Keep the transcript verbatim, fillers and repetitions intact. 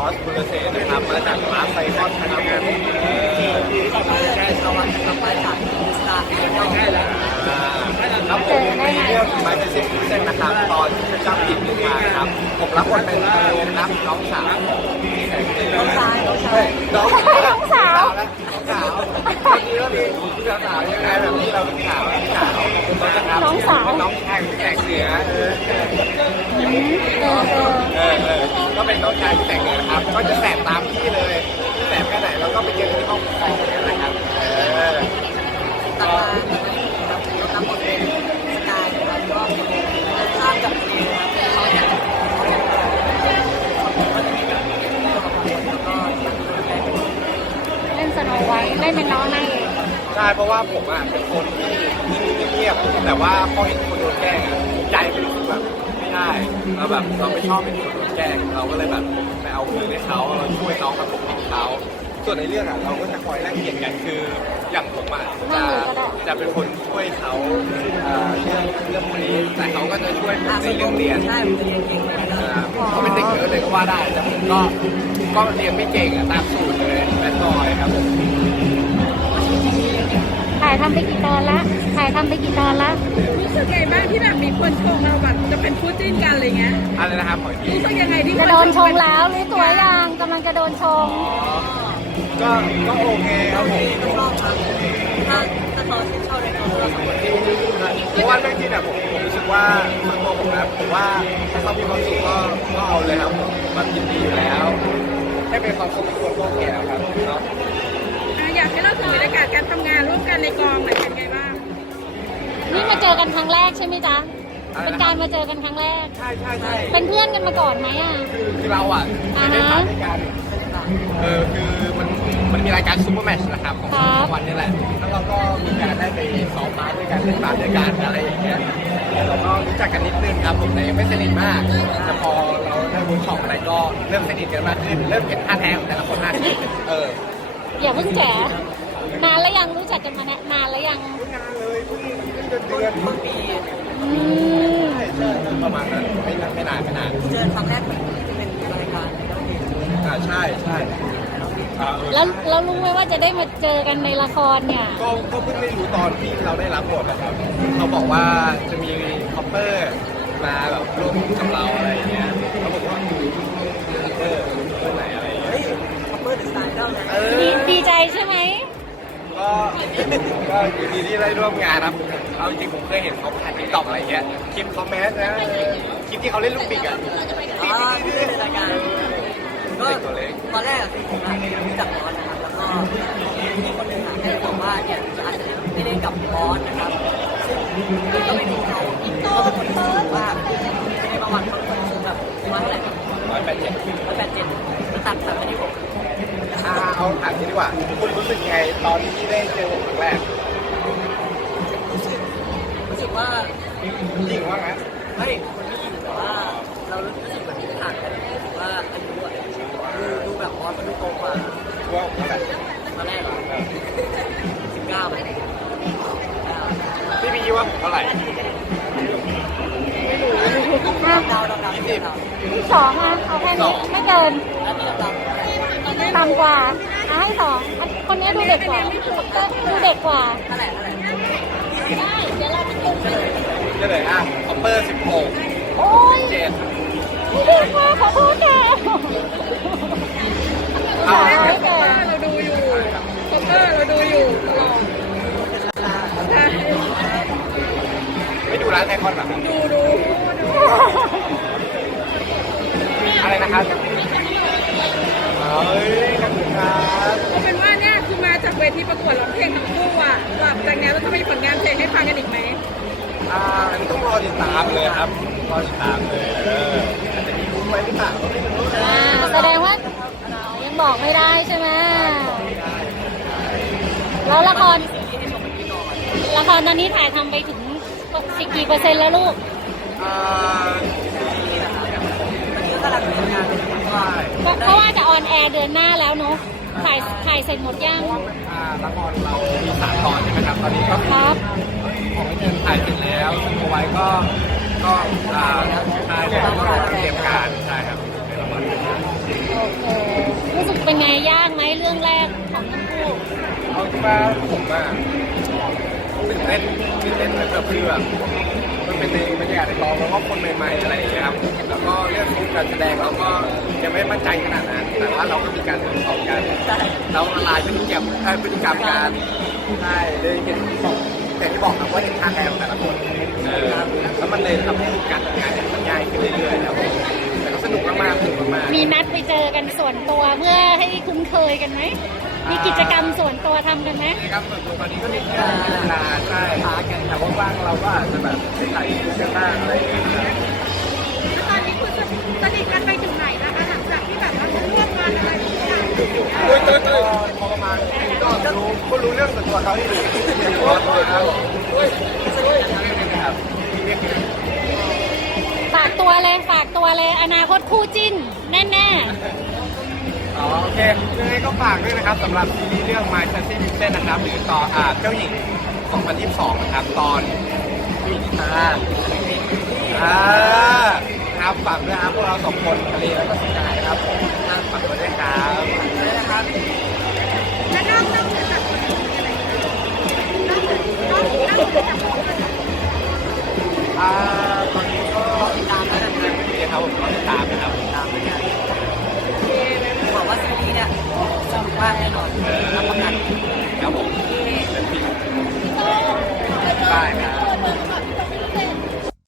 สบุลเซนะครับมาจากร้านไซคอนนะครับใช่สวัสดีครับมาจากสตาร์ใช่แล้วครับผมในเรื่องไมค์เป็นซิกเซนนะครับตอนที่จำผิดหรือมาครับผมรับบทเป็นโยมนับน้องสาวน้องชายน้องชายน้องสาวน้องสาวเรื่องนี้น้องสาวยังไงแบบนี้เราเป็นสาวน้องสาวน้องชายที่แต่งเสือเออเออเออก็เป็นน้องชายที่แต่งเสือครับก็จะแสบตามที่เลยแสบแค่ไหนแล้วก็ไปเจอที่ห้องคอมนะครับเออตาแล้วก็บทเป็นสกายนะครับก็ข้ามกับเองครับเขาจะเขาจะมีแบบแล้วก็เล่นสโนไวท์เล่นเป็นน้องนางเอกใช่เพราะว่าผมอ่ะเป็นคนที่ที่เงียบแต่ว่าพอเห็นคนโดนแกล้งใจมันรู้สึกแบบไม่ได้เราแบบเราไม่ชอบเป็นคนโดนแกล้งเราก็เลยแบบไปเอาคืนให้เขาเราช่วยน้องมาปกป้องเขาส่วนในเรื่องอ่ะเราก็จะคอยแลกเปลี่ยนกันคืออย่างผมอ่ะจะจะเป็นคนช่วยเขาเรื่องเรื่องนี้แต่เขาก็จะช่วยผมในเรื่องเรียนใช่ผมเรียนเก่งเขาเป็นเด็กเยอะเลยก็ว่าได้แต่ผมก็ก็เรียนไม่เก่งอ่ะตามสูตรเลยแบดบอยครับผมถ่ายทำไปกี่ตอนละถ่ายทำไปกี่ตอนละรู้สึกไงบ้างที่แบบมีคนชมเราแบบจะเป็นคู่จิ้นกันอะไรเงี้ยอะไรนะครับขออีกรู้สึกยังไงที่จะโดนชงแล้วหรือตัวยังกำลังจะโดนชงก็ก็โอเคครับผมก็ชอบครับถ้าถ้าเขาชื่นชอบในตัวเราสองคนเพราะว่าเรื่องที่แบบผมผมรู้สึกว่าส่วนตัวผมนะผมว่าถ้าเขามีความสุขก็ก็เอาเลยครับมันยินดีอยู่แล้วให้เป็นความสุขของคนโลกแก่ครับเนาะอยากให้เราถึงบรรยากาศการทำงานร่วมกันในกองหน่อยเป็นไงบ้างนี่มาเจอกันครั้งแรกใช่ไหมจ๊ะเป็นการมาเจอกันครั้งแรกใช่ใช่ใช่เป็นเพื่อนกันมาก่อนไหมอ่ะคือคือเราอ่ะไม่ได้ถ่ายด้วยกันเออคือมันมันมีรายการซูเปอร์แมตช์นะครับของทุกวันนี่แหละแล้วเราก็มีการได้ไปซ้อมบาสด้วยกันเล่นบาสด้วยกันอะไรอย่างเงี้ยเราก็รู้จักกันนิดนึงครับผมแต่ยังไม่สนิทมากแต่พอเราได้เวิร์กช็อปอะไรก็เริ่มสนิทกันมากขึ้นเริ่มเห็นท่าแท้ของแต่ละคนมากขึ้นเอออย่าเพิ่งแฉนานแล้วยังรู้จักกันมาเนี่ยนานแล้วยังงานเลยเพิ่งเพิ่งเดือนเพิ่งปีอืมใช่ใช่ประมาณนั้นไม่นานไม่นานไม่นานเจอครั้งแรกเป็นเป็นรายการแล้วเห็นอ่าใช่ใช่อ่าเออแล้วเรารู้ไหมว่าจะได้มาเจอกันในละครเนี่ยก็ก็เพิ่งได้รู้ตอนที่เราได้รับบทนะครับเขาบอกว่าจะมีคอปเปอร์มาแบบร่วมกับเราอะไรอย่างเงี้ยเขาบอกว่าคอปเปอร์เพื่อนไหนอะไรอย่างเงี้ยคอปเปอร์เดอะสไตล์เล่านะเอดีอดีใจใช่ไหมก็ก็อยู่ดีที่ได้ร่วมงานครับเอาจริงๆผมเคยเห็นเขาผ่านติ๊กต็อกอะไรเงี้ยคลิปคอมเมนต์นะคลิปที่เขาเล่นลูกบิกอ่ะอ๋อที่ในรายการก็ตอนแรกคือผมรู้จักบอสนะครับแล้วก็มีคนหนึ่งให้บอกว่าเนี่ยอาจจะไม่ได้กับบอสนะครับซึ่งก็ไปดูเขาก็เป็นคนที่ว่าในประวัติเขาคนคือแบบมาเท่าไหร่ร้อยแปดเจ็ดร้อยแปดเจ็ดมันตัดตัดไปที่ผมอ่าเอาถามนี้ดีกว่าคุณรู้สึกไงตอนที่ได้เจอผมครั้งแรกรู้สึกรู้สึกว่าจริงว่าไงเฮ้ยคนนี้อยู่แต่ว่าเรารู้สึกแบบห่างกันรู้สึกว่าอายุอ่ะดูดูแบบบอสมันดูโตกว่าว่าเท่าไหร่ตอนแรกอ่ะสิบเก้าไปพี่พี่ว่าผมเท่าไหร่ดาวดาวดาวยี่สิบที่สองอ่ะเอาแค่นี้ไม่เกินดาวต่ำกว่าเอาให้สองอันคนนี้ดูเด็กกว่าดูเด็กกว่าเท่าไหร่เท่าไหร่ได้เดี๋ยวเราไปดูก็เลยอ่ะคอปเปอร์สิบหกโอ้ยเจ็ดเด็กมากขอโทษแกเอาไม่ไม่เกินเราดูอยู่คอปเปอร์เราดูอยู่ตลอดใช่ไม่ดูร้านไอคอนหรอดูดูดูอะไรนะครับเฮ้ยขอบคุณครับเอาเป็นว่าเนี่ยคือมาจากเวทีประกวดร้องเพลงทั้งคู่อ่ะแบบจากนี้เราจะมีผลงานเพลงให้ฟังกันอีกไหมอ่าอันนี้ต้องรอติดตามเลยครับรอติดตามเลยเอออาจจะมีรู้ไหมหรือเปล่าก็ไม่รู้นะอ่าแสดงว่ายังบอกไม่ได้ใช่ไหมแล้วละครละครตอนนี้ถ่ายทำไปถึงสิบกี่เปอร์เซ็นต์แล้วลูกอ่าก็กำลังทำงานเป็นว่าเพราะว่าจะออนแอร์เดือนหน้าแล้วเนาะถ่ายถ่ายเสร็จหมดยังอ่าละครเรามีสามตอนใช่ไหมครับตอนนี้ก็ครับของเงินถ่ายเสร็จแล้วซึ่งเอาไว้ก็ก็อ่าใช่แล้วก็รอเตรียมการใช่ครับในละครโอเคยากไหมเรื่องแรกของทั้งคู่เอาที่ว่าผมอะตื่นเต้นตื่นเต้นเหมือนกับคือแบบมันเป็นในบรรยากาศในกองแล้วก็คนใหม่ๆอะไรอย่างเงี้ยครับแล้วก็เรื่องของการแสดงเราก็ยังไม่มั่นใจขนาดนั้นแต่ว่าเราก็มีการทดสอบกันเราละลายพฤติกรรมเอ่อพฤติกรรมการใช่เลยเห็นบอกแต่ที่บอกครับว่าเห็นท่าแท้ของแต่ละคนเออแล้วมันเลยทำให้การทำงานเนี่ยมันง่ายขึ้นเรื่อยๆครับผมแต่ก็สนุกมากๆสนุกมากๆมีนัดไปเจอกันส่วนตัวเพื่อให้คุ้นเคยกันไหมมีกิจกรรมส่วนตัวทำกันไหมครับส่วนตัวตอนนี้ก็มีงานเวลาใช่พากันแต่ว่างๆเราก็อาจจะแบบไปถ่ายรูปกันบ้างอะไรอย่างเงี้ยครับตอนนี้คุณสนิทกันไปถึงไหนนะคะหลังจากที่แบบว่าร่วมงานอะไรทุกอย่างโอ้ยตัวตัวพอประมาณก็รู้ก็รู้เรื่องส่วนตัวเขาที่ดีอยู่ว่าตัวเขาโอ้ยสนิทกันเลยครับฝากตัวเลยฝากตัวเลยอนาคตคู่จิ้นแน่อ๋อโอเคยังไงก็ฝากด้วยนะครับสำหรับซีรีส์เรื่อง My Chelsea Vincent นะครับหรือต่ออ่าเจ้าหญิงสองพันยี่สิบสองนะครับตอนผู้หญิงที่ตาอ่าครับฝากด้วยครับพวกเราสองคนทะเลแล้วก็สกายนะครับผมนั่งฝากไว้ด้วยครับด้วยนะครับและนอกนอกเหนือจากคนอื่นมีอะไรอีกนอกเหนือนอกนอกเหนือจากคนอื่นอ่าตอนนี้ก็ติดตามแล้วกันนะไม่มีครับผมรอติดตามนะครับติดตามด้วยกันบอกว่าซีรีส์เนี่ยสนุกมากแน่นอนรับประกันครับผมเป็นทีมได้ครับ